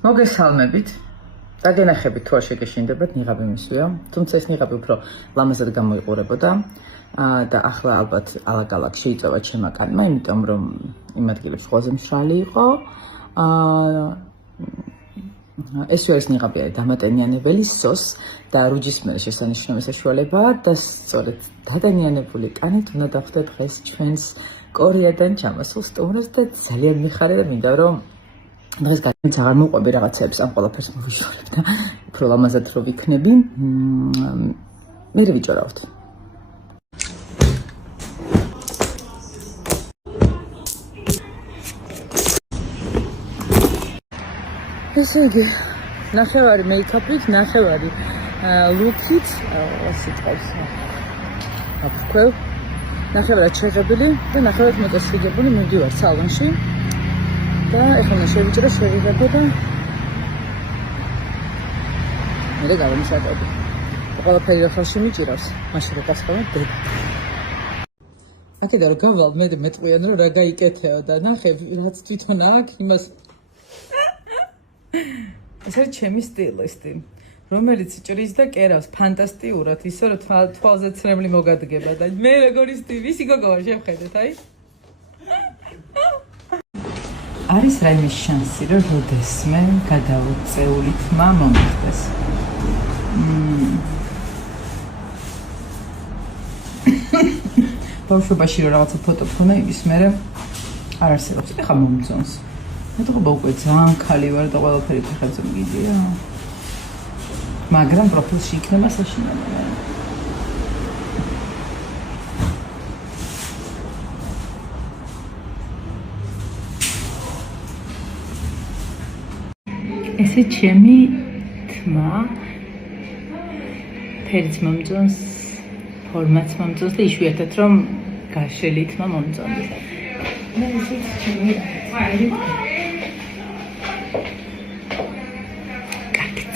მოგესალმებით. დაგენახებით თუ არ შეგეშინდებათ, ნიღაბი მისვია, თუმცა ეს ნიღაბი უფრო ლამაზად გამოიყურებოდა და ახლა ალბათ ალაგ-ალაგ შეიწევა ჩემმა კანმა, იმიტომ რომ იმ ადგილებში ყველაზე მშრალი იყო. ეს არის ნიღაბი არის დამატენიანებელი სოს და რუჯის მერე შესანიშნავი საშუალებაა და სწორედ დადანიანებული კანით უნდა დავხდეთ დღეს ჩვენს კორეიდან ჩამოსულ სტუმრებს და ძალიან მიხარია და მინდა რომ დღეს გაჩვენს აღარ მოყვები რაღაცებს ამ ყველაფერს მოვიშორებ და უფრო ლამაზად რო ვიქნები. მე ვიჭორავთ. ესე იგი, ნახევარი მეიქაპით, ნახევარი ლუქით, სიტყვას აფქვევ, ნახევარად შეღებილი და ნახევარად მოტესრიგებული მივდივარ სალონში. და ეხლა შევიჭრო, შევიღებო და მე გავიმუშავებ. ყველაფერი ახალში მიჭირავს, მაშინ რა გასწავლებ დედა. აქედან რომ გავვალ მე მეტყვიან რომ რა გაიკეთეო და ნახე რაც თვითონ აქვს იმას ეს არის ჩემი სტილისტი, რომელიც ჭრის და კერავს ფანტასტიურად, ისე რომ თვალზე ცრემლი მოგადგება და მე როგორი სტილის გოგოა შევხედეთ, აი. არის რაიმე შანსი, რომ როდესმე გადავწეული თმა მომხდეს. ბავშვობაში რომ რაღაცა ფოტო ფონა იმის მერე არ არსებობს. ეხლა მომწონს. მეთქობა უკვე ძალიან ქალი ვარ და ყველაფერი ფეხებზე მგიდია. მაგრამ პროფილში იქნება საშინელი. ესე ჩემი თმა ფერიც მომწონს, ფორმაც მომწონს და იშვიათად რომ გაშელი თმა მომწონს. მე ისიც ჩემი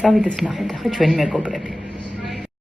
წავიდეთ ნახოთ ახლა ჩვენი მეგობრები.